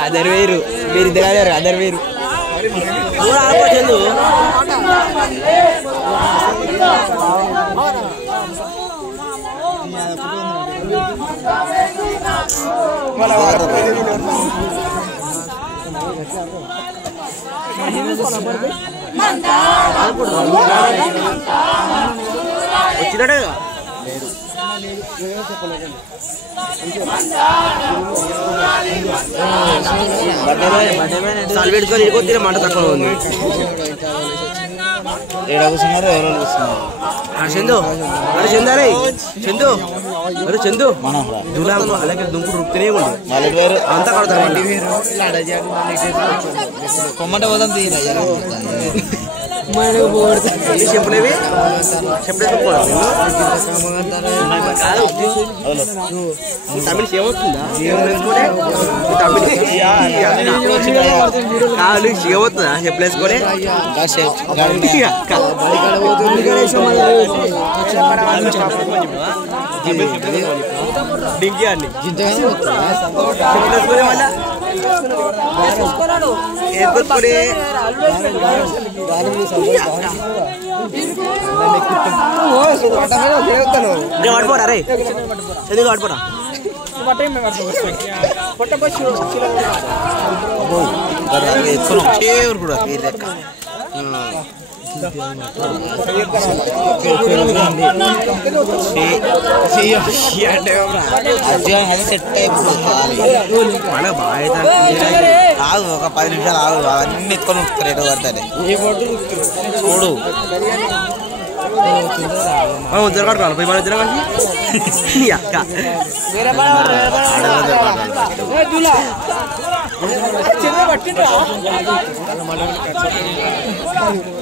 other వేరు మీరిద్దరు other వేరు వచ్చినాడే పెట్టుకొని ఇడిపోతే మాట తక్కువ ఉంది ఏడా కూర్చున్నారు ఎవరు కూర్చున్నారు చందు అరే చందారే చందు అరే చందు జూలాకు అలాగే దుంకుడు రుక్తనే ఉండు అంతా కడతారు కొమ్మంట పోదాం చెప్పులేవి తమిళ ఏమవుతుందా కాదు ఏమవుతుందా చెప్పలేసుకొని డింకి అండి చెప్పలేసుకొని మళ్ళా ఏర్పడుకొని వాడిపోరా రే చదివి వాడిపోరా కూడా ఆగు ఒక 10 నిమిషాలు ఆగు అన్ని ఎత్తుకొని వస్తారు ఎటు పడతానే చూడు మనం ఉద్దరు కట్టుకోవాలి పోయి మన ఇద్దరం కలిసి అక్క